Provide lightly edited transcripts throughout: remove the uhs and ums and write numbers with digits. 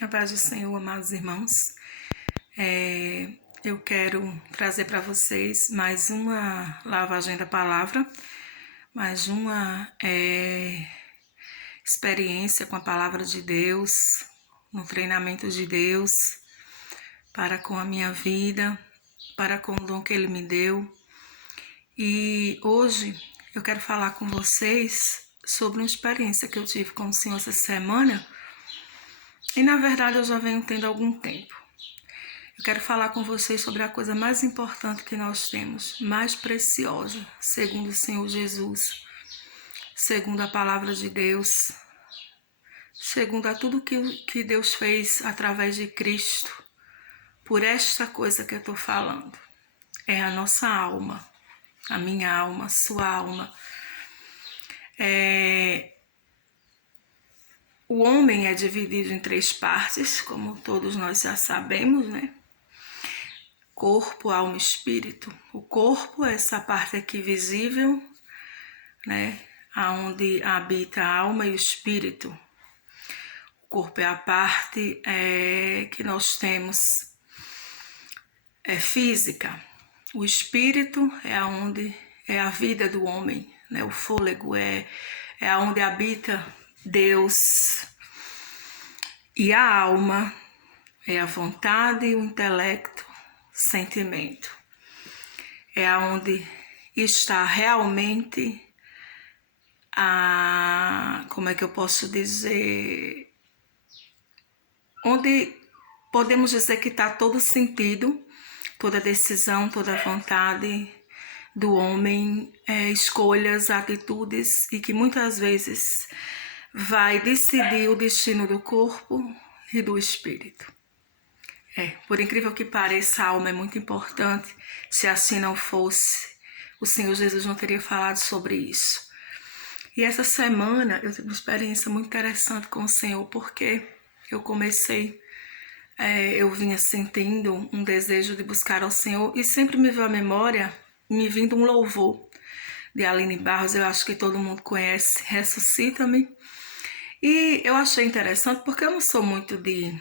A paz do Senhor, amados irmãos. Eu quero trazer para vocês mais uma lavagem da palavra, mais uma experiência com a palavra de Deus, no treinamento de Deus, para com a minha vida, para com o dom que Ele me deu. E hoje eu quero falar com vocês sobre uma experiência que eu tive com o Senhor essa semana, e na verdade eu já venho tendo há algum tempo. Eu quero falar com vocês sobre a coisa mais importante que nós temos, mais preciosa, segundo o Senhor Jesus, segundo a palavra de Deus, segundo a tudo que Deus fez através de Cristo, por esta coisa que eu estou falando. É a nossa alma, a minha alma, a sua alma. O homem é dividido em 3 partes, como todos nós já sabemos, né? Corpo, alma e espírito. O corpo é essa parte aqui visível, né? Aonde habita a alma e o espírito. O corpo é a parte que nós temos física. O espírito é aonde é a vida do homem, né? O fôlego é aonde habita Deus. E a alma é a vontade, o intelecto, sentimento. É aonde está realmente como é que eu posso dizer? Onde podemos dizer que está todo sentido, toda decisão, toda vontade do homem, escolhas, atitudes, e que muitas vezes vai decidir o destino do corpo e do espírito. Por incrível que pareça, a alma é muito importante. Se assim não fosse, o Senhor Jesus não teria falado sobre isso. E essa semana eu tive uma experiência muito interessante com o Senhor, porque eu comecei, eu vinha sentindo um desejo de buscar ao Senhor, e sempre me veio à memória, me vindo um louvor de Aline Barros. Eu acho que todo mundo conhece, Ressuscita-me. E eu achei interessante, porque eu não sou muito de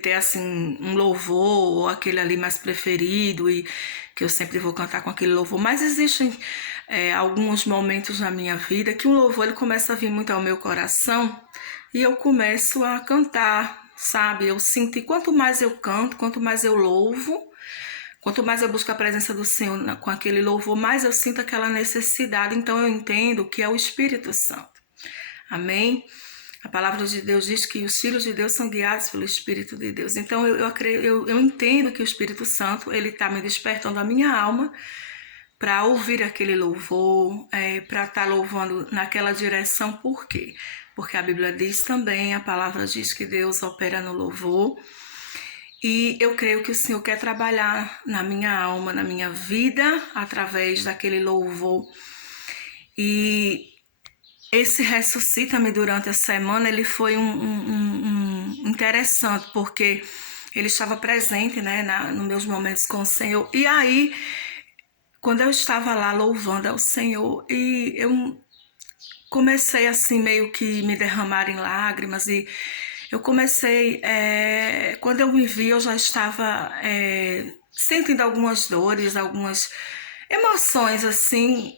ter assim um louvor ou aquele ali mais preferido, e que eu sempre vou cantar com aquele louvor, mas existem alguns momentos na minha vida que o louvor ele começa a vir muito ao meu coração e eu começo a cantar, sabe? Eu sinto, e quanto mais eu canto, quanto mais eu louvo, quanto mais eu busco a presença do Senhor com aquele louvor, mais eu sinto aquela necessidade. Então eu entendo que é o Espírito Santo. Amém? A palavra de Deus diz que os filhos de Deus são guiados pelo Espírito de Deus. Então eu entendo que o Espírito Santo ele está me despertando a minha alma para ouvir aquele louvor, para estar louvando naquela direção. Por quê? Porque a Bíblia diz também, a palavra diz que Deus opera no louvor. E eu creio que o Senhor quer trabalhar na minha alma, na minha vida, através daquele louvor. E esse Ressuscita-me durante a semana, ele foi interessante, porque ele estava presente, né, nos meus momentos com o Senhor. E aí, quando eu estava lá louvando ao Senhor, e eu comecei assim meio que me derramar em lágrimas, e eu comecei, quando eu me vi, eu já estava sentindo algumas dores, algumas emoções assim.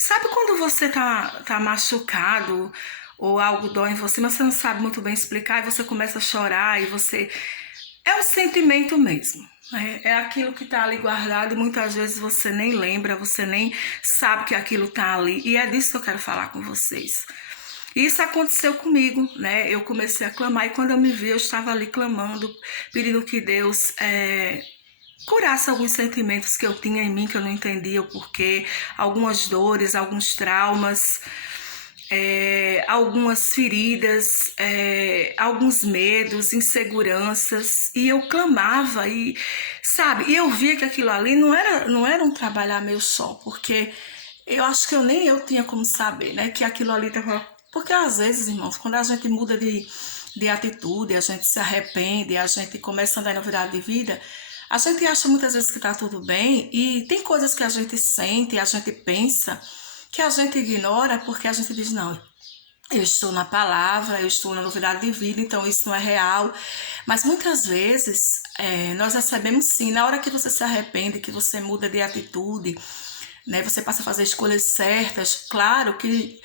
Sabe quando você tá machucado ou algo dói em você, mas você não sabe muito bem explicar, e você começa a chorar, e você... É o sentimento mesmo, né? É aquilo que tá ali guardado, e muitas vezes você nem lembra, você nem sabe que aquilo tá ali. E é disso que eu quero falar com vocês. Isso aconteceu comigo, né? Eu comecei a clamar, e quando eu me vi, eu estava ali clamando, pedindo que Deus curasse alguns sentimentos que eu tinha em mim, que eu não entendia o porquê, algumas dores, alguns traumas, algumas feridas, alguns medos, inseguranças, e eu clamava, e sabe, e eu via que aquilo ali não era um trabalhar meu só, porque eu acho que nem eu tinha como saber, né, que aquilo ali estava... Porque às vezes, irmãos, quando a gente muda de atitude, a gente se arrepende, a gente começa a andar em novidade de vida, a gente acha muitas vezes que está tudo bem, e tem coisas que a gente sente, a gente pensa, que a gente ignora, porque a gente diz, não, eu estou na palavra, eu estou na novidade de vida, então isso não é real. Mas muitas vezes nós recebemos sim, na hora que você se arrepende, que você muda de atitude, né, você passa a fazer escolhas certas, claro que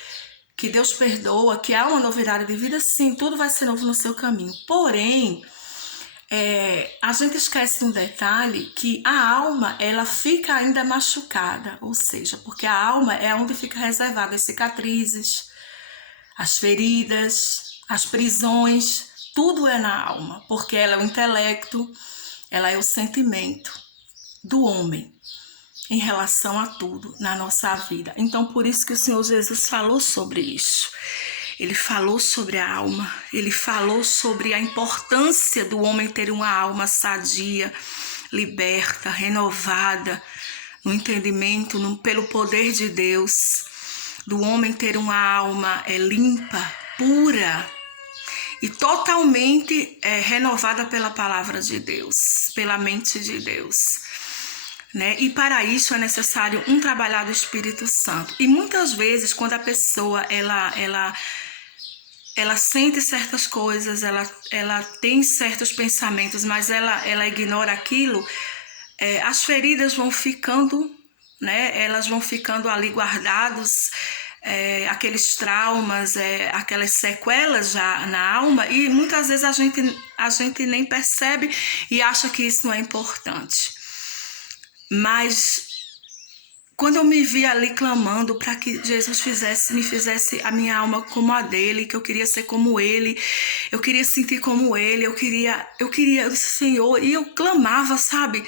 Deus perdoa, que há uma novidade de vida, sim, tudo vai ser novo no seu caminho. Porém, a gente esquece de um detalhe, que a alma, ela fica ainda machucada, ou seja, porque a alma é onde fica reservada as cicatrizes, as feridas, as prisões, tudo é na alma, porque ela é o intelecto, ela é o sentimento do homem em relação a tudo na nossa vida. Então, por isso que o Senhor Jesus falou sobre isso. Ele falou sobre a alma, ele falou sobre a importância do homem ter uma alma sadia, liberta, renovada, no entendimento, pelo poder de Deus, do homem ter uma alma limpa, pura e totalmente renovada pela palavra de Deus, pela mente de Deus. Né? E para isso é necessário um trabalhar do Espírito Santo. E muitas vezes, quando a pessoa ela sente certas coisas, ela tem certos pensamentos, mas ela ignora aquilo, as feridas vão ficando, né? Elas vão ficando ali guardados, aqueles traumas, aquelas sequelas já na alma, e muitas vezes a gente nem percebe e acha que isso não é importante. Mas quando eu me vi ali clamando para que Jesus me fizesse a minha alma como a dele, que eu queria ser como ele, eu queria sentir como ele, eu disse, Senhor, e eu clamava, sabe,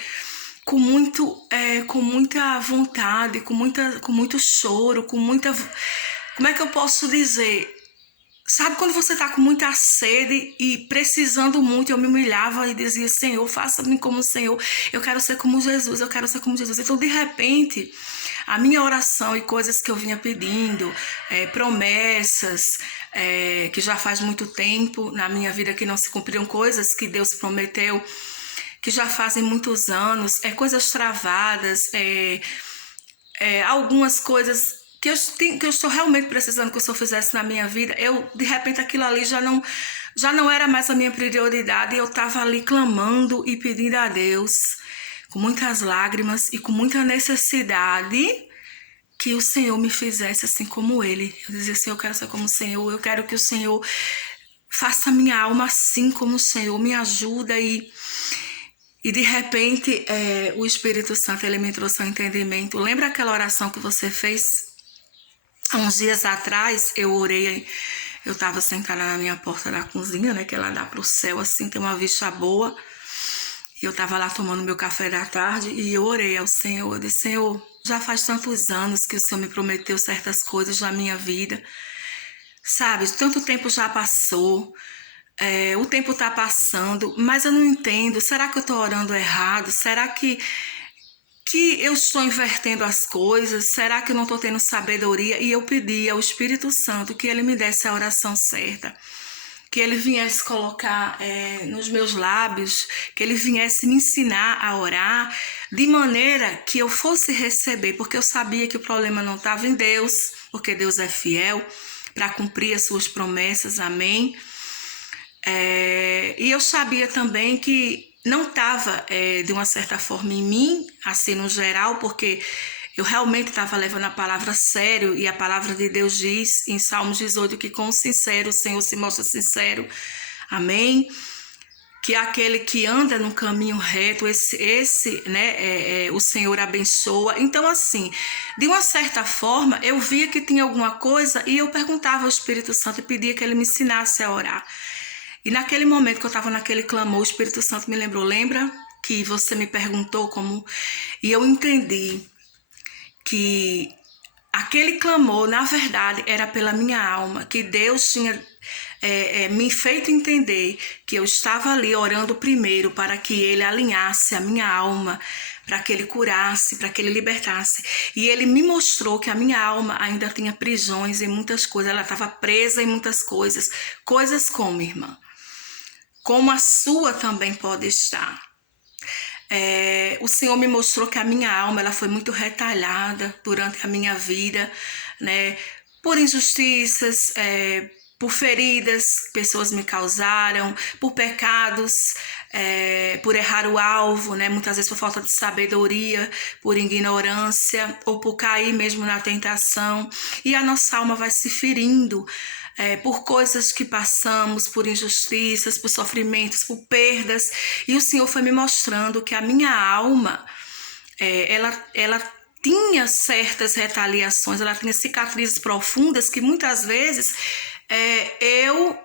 com muita vontade, com muito choro, como é que eu posso dizer? Sabe quando você tá com muita sede e precisando muito, eu me humilhava e dizia, Senhor, faça-me como o Senhor, eu quero ser como Jesus, eu quero ser como Jesus. Então, de repente, a minha oração e coisas que eu vinha pedindo, promessas, que já faz muito tempo na minha vida que não se cumpriram, coisas que Deus prometeu, que já fazem muitos anos, coisas travadas, algumas coisas que eu estou realmente precisando que o Senhor fizesse na minha vida, de repente aquilo ali já não era mais a minha prioridade, e eu estava ali clamando e pedindo a Deus, com muitas lágrimas e com muita necessidade, que o Senhor me fizesse assim como Ele. Eu dizia assim, eu quero ser como o Senhor, eu quero que o Senhor faça a minha alma assim como o Senhor, me ajuda. E de repente o Espírito Santo, ele me trouxe um entendimento. Lembra aquela oração que você fez? Há uns dias atrás, eu orei, eu estava sentada na minha porta da cozinha, né, que ela dá para o céu, assim, tem uma vista boa, e eu estava lá tomando meu café da tarde, e eu orei ao Senhor, eu disse, Senhor, já faz tantos anos que o Senhor me prometeu certas coisas na minha vida, sabe, tanto tempo já passou, o tempo está passando, mas eu não entendo, será que eu estou orando errado? Será que eu estou invertendo as coisas? Será que eu não estou tendo sabedoria? E eu pedi ao Espírito Santo que ele me desse a oração certa, que ele viesse colocar nos meus lábios, que ele viesse me ensinar a orar, de maneira que eu fosse receber, porque eu sabia que o problema não estava em Deus, porque Deus é fiel para cumprir as suas promessas, amém? E eu sabia também que não estava de uma certa forma em mim, assim no geral, porque eu realmente estava levando a palavra a sério, e a palavra de Deus diz em Salmos 18 que com o sincero o Senhor se mostra sincero, amém? Que aquele que anda no caminho reto, o Senhor abençoa. Então, assim, de uma certa forma, eu via que tinha alguma coisa e eu perguntava ao Espírito Santo e pedia que ele me ensinasse a orar. E naquele momento que eu estava naquele clamor, o Espírito Santo me lembrou, lembra que você me perguntou como... E eu entendi que aquele clamor, na verdade, era pela minha alma, que Deus tinha me feito entender que eu estava ali orando primeiro para que Ele alinhasse a minha alma, para que Ele curasse, para que Ele libertasse. E Ele me mostrou que a minha alma ainda tinha prisões em muitas coisas, ela estava presa em muitas coisas. Coisas como, irmã, como a sua também pode estar. O Senhor me mostrou que a minha alma ela foi muito retalhada durante a minha vida, né? por injustiças, por feridas que pessoas me causaram, por pecados, por errar o alvo, né? Muitas vezes por falta de sabedoria, por ignorância, ou por cair mesmo na tentação. E a nossa alma vai se ferindo por coisas que passamos, por injustiças, por sofrimentos, por perdas. E o Senhor foi me mostrando que a minha alma, ela tinha certas retaliações, ela tinha cicatrizes profundas que muitas vezes eu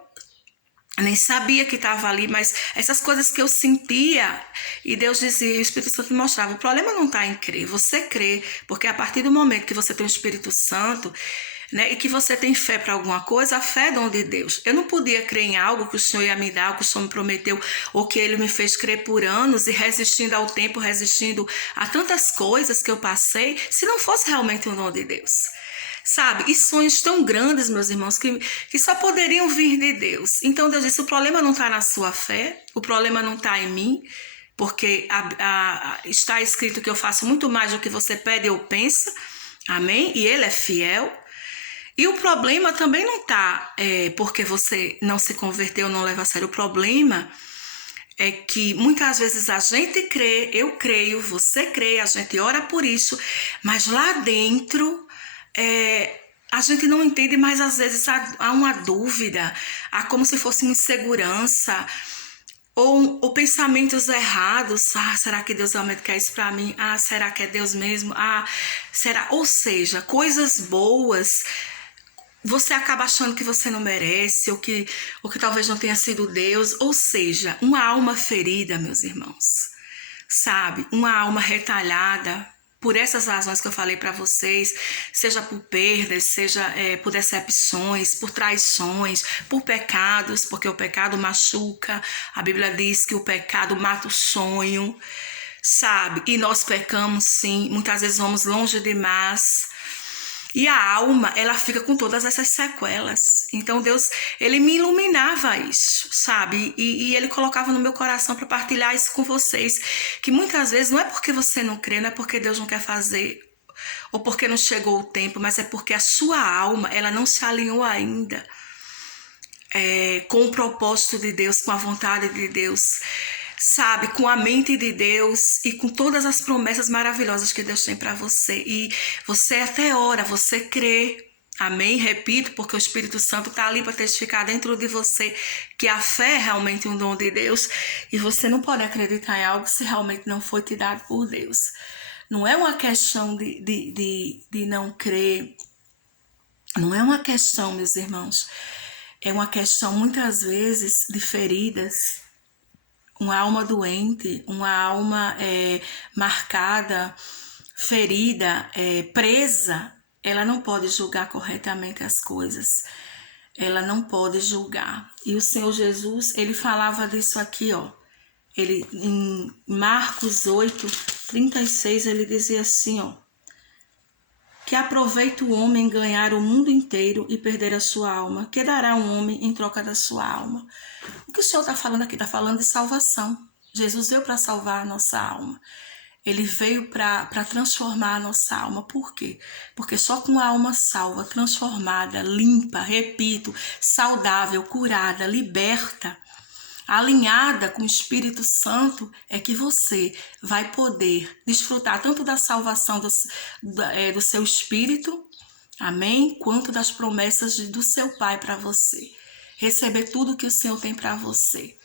nem sabia que estava ali, mas essas coisas que eu sentia, e Deus dizia, o Espírito Santo me mostrava, o problema não está em crer, você crê, porque a partir do momento que você tem o Espírito Santo, né, e que você tem fé para alguma coisa, a fé é dom de Deus. Eu não podia crer em algo que o Senhor ia me dar, algo que o Senhor me prometeu, ou que Ele me fez crer por anos, e resistindo ao tempo, resistindo a tantas coisas que eu passei, se não fosse realmente um dom de Deus. Sabe? E sonhos tão grandes, meus irmãos, que só poderiam vir de Deus. Então Deus disse, o problema não está na sua fé, o problema não está em mim, porque está escrito que eu faço muito mais do que você pede ou pensa, amém? E Ele é fiel. E o problema também não está porque você não se converteu, não leva a sério. O problema é que muitas vezes a gente crê, eu creio, você crê, a gente ora por isso, mas lá dentro a gente não entende, mas às vezes há uma dúvida, há como se fosse uma insegurança, ou pensamentos errados. Será que Deus realmente quer isso para mim? Será que é Deus mesmo? Será? Ou seja, coisas boas você acaba achando que você não merece, ou que talvez não tenha sido Deus. Ou seja, uma alma ferida, meus irmãos, sabe? Uma alma retalhada por essas razões que eu falei para vocês, seja por perdas, seja por decepções, por traições, por pecados, porque o pecado machuca. A Bíblia diz que o pecado mata o sonho, sabe? E nós pecamos sim, muitas vezes vamos longe demais. E a alma, ela fica com todas essas sequelas. Então Deus, Ele me iluminava isso, sabe? E Ele colocava no meu coração para partilhar isso com vocês. Que muitas vezes não é porque você não crê, não é porque Deus não quer fazer, ou porque não chegou o tempo, mas é porque a sua alma, ela não se alinhou ainda com o propósito de Deus, com a vontade de Deus, sabe, com a mente de Deus e com todas as promessas maravilhosas que Deus tem para você. E você até ora, você crê, amém? Repito, porque o Espírito Santo está ali para testificar dentro de você que a fé é realmente um dom de Deus, e você não pode acreditar em algo se realmente não foi te dado por Deus. Não é uma questão de não crer, não é uma questão, meus irmãos, é uma questão muitas vezes de feridas. Uma alma doente, uma alma marcada, ferida, presa, ela não pode julgar corretamente as coisas. Ela não pode julgar. E o Senhor Jesus, Ele falava disso aqui, ó. Ele, em Marcos 8:36, Ele dizia assim, ó. Que aproveita o homem ganhar o mundo inteiro e perder a sua alma? Que dará um homem em troca da sua alma? O que o Senhor está falando aqui? Está falando de salvação. Jesus veio para salvar a nossa alma. Ele veio para transformar a nossa alma. Por quê? Porque só com a alma salva, transformada, limpa, repito, saudável, curada, liberta, alinhada com o Espírito Santo, é que você vai poder desfrutar tanto da salvação do seu espírito, amém? Quanto das promessas do seu Pai para você. Receber tudo que o Senhor tem para você.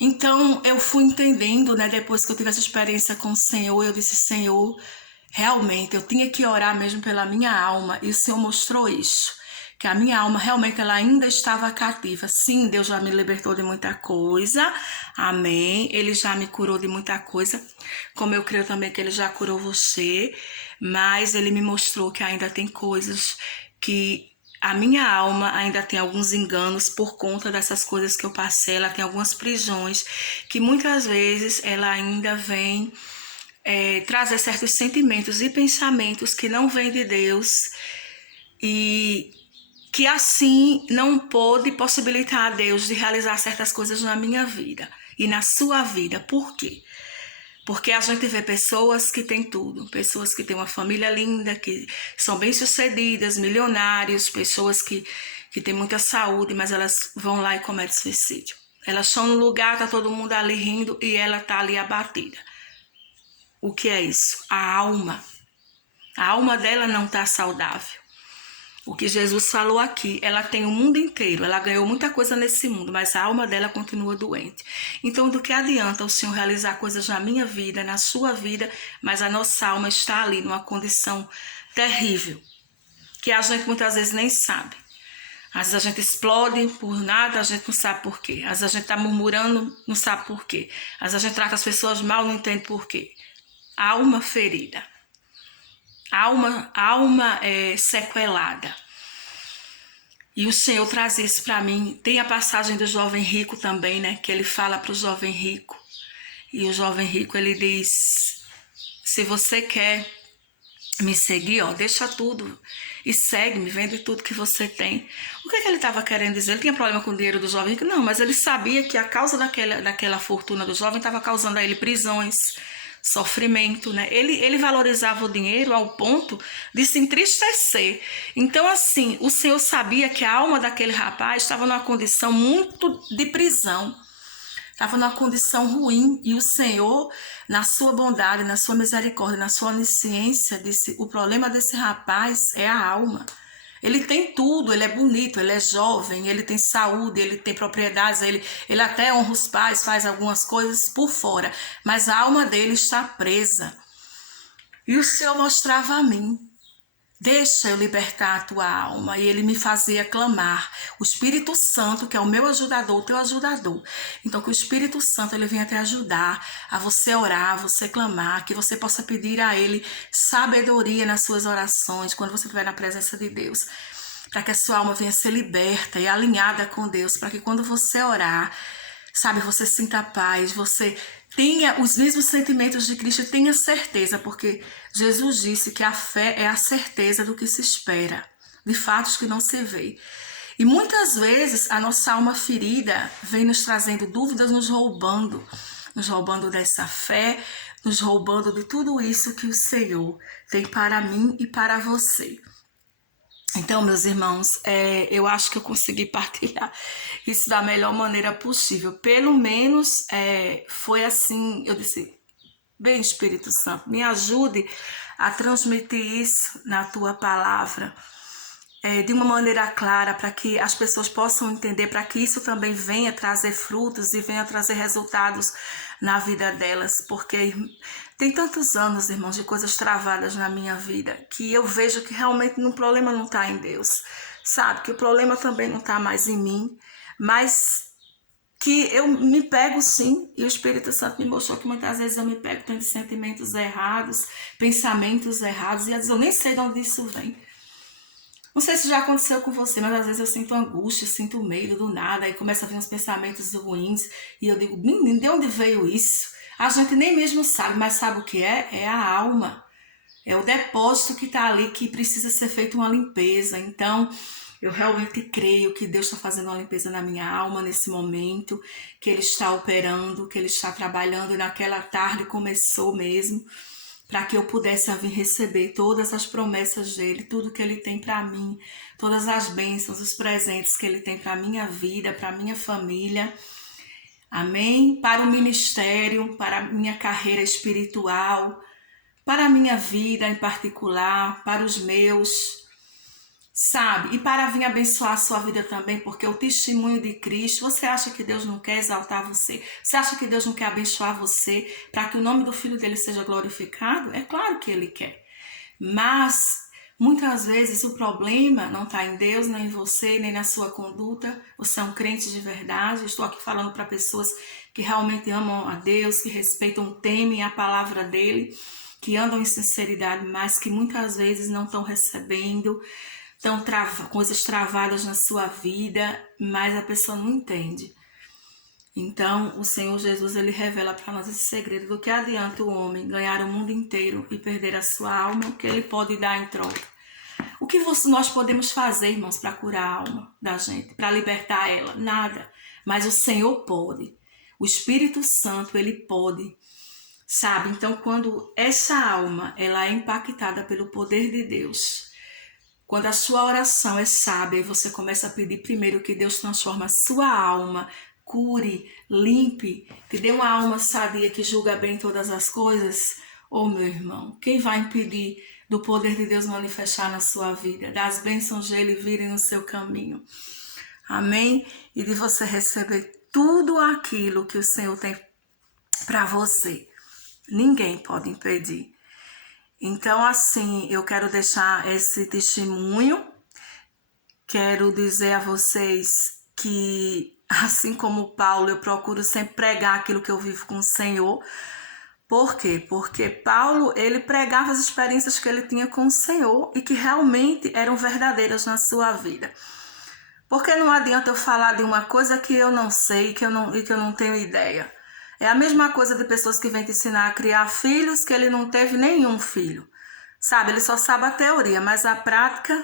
Então, eu fui entendendo, né? Depois que eu tive essa experiência com o Senhor, eu disse, Senhor, realmente, eu tinha que orar mesmo pela minha alma, e o Senhor mostrou isso. Que a minha alma realmente ela ainda estava cativa. Sim, Deus já me libertou de muita coisa, amém, Ele já me curou de muita coisa, como eu creio também que Ele já curou você, mas Ele me mostrou que ainda tem coisas que a minha alma ainda tem alguns enganos por conta dessas coisas que eu passei. Ela tem algumas prisões que muitas vezes ela ainda vem trazer certos sentimentos e pensamentos que não vêm de Deus, e que assim não pôde possibilitar a Deus de realizar certas coisas na minha vida e na sua vida. Por quê? Porque a gente vê pessoas que têm tudo, pessoas que têm uma família linda, que são bem-sucedidas, milionários, pessoas que têm muita saúde, mas elas vão lá e cometem suicídio. Elas estão no lugar, tá todo mundo ali rindo e ela tá ali abatida. O que é isso? A alma. A alma dela não tá saudável. O que Jesus falou aqui, ela tem o mundo inteiro, ela ganhou muita coisa nesse mundo, mas a alma dela continua doente. Então, do que adianta o Senhor realizar coisas na minha vida, na sua vida, mas a nossa alma está ali numa condição terrível, que a gente muitas vezes nem sabe. Às vezes a gente explode por nada, a gente não sabe por quê. Às vezes a gente está murmurando, não sabe por quê. Às vezes a gente trata as pessoas mal, não entende por quê. Alma ferida. Alma sequelada. E o Senhor traz isso para mim. Tem a passagem do jovem rico também, né? Que ele fala para o jovem rico. E o jovem rico, ele diz, se você quer me seguir, ó, deixa tudo e segue-me, vende tudo que você tem. O que ele estava querendo dizer? Ele tinha problema com o dinheiro do jovem rico? Não, mas ele sabia que a causa daquela fortuna do jovem estava causando a ele prisões, sofrimento, né? Ele valorizava o dinheiro ao ponto de se entristecer. Então, assim, o Senhor sabia que a alma daquele rapaz estava numa condição muito de prisão. Estava numa condição ruim e o Senhor, na sua bondade, na sua misericórdia, na sua onisciência, disse, o problema desse rapaz é a alma. Ele tem tudo, ele é bonito, ele é jovem, ele tem saúde, ele tem propriedades, ele até honra os pais, faz algumas coisas por fora, mas a alma dele está presa. E o Senhor mostrava a mim, deixa eu libertar a tua alma. E ele me fazia clamar. O Espírito Santo, que é o meu ajudador, o teu ajudador. Então que o Espírito Santo ele venha te ajudar a você orar, a você clamar, que você possa pedir a ele sabedoria nas suas orações, quando você estiver na presença de Deus. Para que a sua alma venha ser liberta e alinhada com Deus, para que quando você orar, sabe, você sinta paz, você tenha os mesmos sentimentos de Cristo e tenha certeza, porque Jesus disse que a fé é a certeza do que se espera, de fatos que não se vê. E muitas vezes a nossa alma ferida vem nos trazendo dúvidas, nos roubando dessa fé, nos roubando de tudo isso que o Senhor tem para mim e para você. Então, meus irmãos, eu acho que eu consegui partilhar isso da melhor maneira possível. Pelo menos foi assim, eu disse, bem, Espírito Santo, me ajude a transmitir isso na tua palavra de uma maneira clara, para que as pessoas possam entender, para que isso também venha trazer frutos e venha trazer resultados na vida delas, porque tem tantos anos, irmãos, de coisas travadas na minha vida, que eu vejo que realmente o problema não está em Deus, sabe? Que o problema também não está mais em mim, mas que eu me pego sim, e o Espírito Santo me mostrou que muitas vezes eu me pego tendo sentimentos errados, pensamentos errados, e às vezes eu nem sei de onde isso vem. Não sei se já aconteceu com você, mas às vezes eu sinto angústia, sinto medo do nada, aí começa a vir uns pensamentos ruins, e eu digo, menino, de onde veio isso? A gente nem mesmo sabe, mas sabe o que é? É a alma. É o depósito que está ali, que precisa ser feita uma limpeza. Então, eu realmente creio que Deus está fazendo uma limpeza na minha alma nesse momento, que Ele está operando, que Ele está trabalhando, e naquela tarde começou mesmo, para que eu pudesse vir receber todas as promessas dele, tudo que ele tem para mim, todas as bênçãos, os presentes que ele tem para a minha vida, para a minha família. Amém? Para o ministério, para a minha carreira espiritual, para a minha vida em particular, para os meus, sabe? E para vir abençoar a sua vida também, porque o testemunho de Cristo, você acha que Deus não quer exaltar você? Você acha que Deus não quer abençoar você para que o nome do Filho dele seja glorificado? É claro que ele quer. Mas muitas vezes o problema não está em Deus, nem em você, nem na sua conduta. Você é um crente de verdade. Estou aqui falando para pessoas que realmente amam a Deus, que respeitam, temem a palavra dele, que andam em sinceridade, mas que muitas vezes não estão recebendo, estão coisas travadas na sua vida, mas a pessoa não entende. Então, o Senhor Jesus, ele revela para nós esse segredo do que adianta o homem ganhar o mundo inteiro e perder a sua alma, o que ele pode dar em troca. O que nós podemos fazer, irmãos, para curar a alma da gente, para libertar ela? Nada. Mas o Senhor pode. O Espírito Santo, ele pode sabe? Então, quando essa alma ela é impactada pelo poder de Deus, quando a sua oração é sábia e você começa a pedir primeiro que Deus transforme a sua alma, cure, limpe, te dê uma alma sadia que julga bem todas as coisas, ô meu irmão, quem vai impedir do poder de Deus manifestar na sua vida, das bênçãos dele virem no seu caminho? Amém? E de você receber tudo aquilo que o Senhor tem para você. Ninguém pode impedir. Então, assim, eu quero deixar esse testemunho. Quero dizer a vocês que, assim como Paulo, eu procuro sempre pregar aquilo que eu vivo com o Senhor. Por quê? Porque Paulo, ele pregava as experiências que ele tinha com o Senhor e que realmente eram verdadeiras na sua vida. Porque não adianta eu falar de uma coisa que eu não sei e que eu não tenho ideia. É a mesma coisa de pessoas que vêm te ensinar a criar filhos que ele não teve nenhum filho. Sabe, ele só sabe a teoria, mas a prática...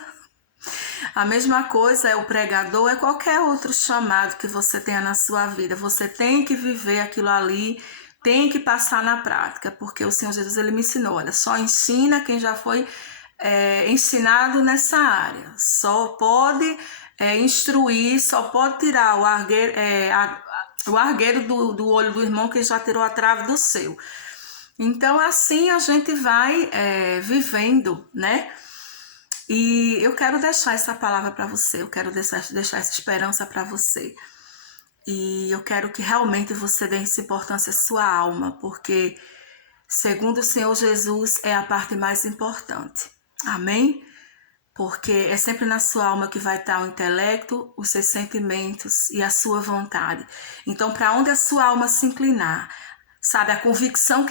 A mesma coisa é o pregador, é qualquer outro chamado que você tenha na sua vida. Você tem que viver aquilo ali, tem que passar na prática, porque o Senhor Jesus ele me ensinou, olha, só ensina quem já foi ensinado nessa área. Só pode instruir, só pode tirar o argueiro do olho do irmão que já tirou a trave do seu. Então, assim a gente vai vivendo, né? E eu quero deixar essa palavra para você, eu quero deixar essa esperança para você. E eu quero que realmente você dê essa importância à sua alma, porque, segundo o Senhor Jesus, é a parte mais importante. Amém? Porque é sempre na sua alma que vai estar o intelecto, os seus sentimentos e a sua vontade. Então, para onde a sua alma se inclinar, sabe, a convicção que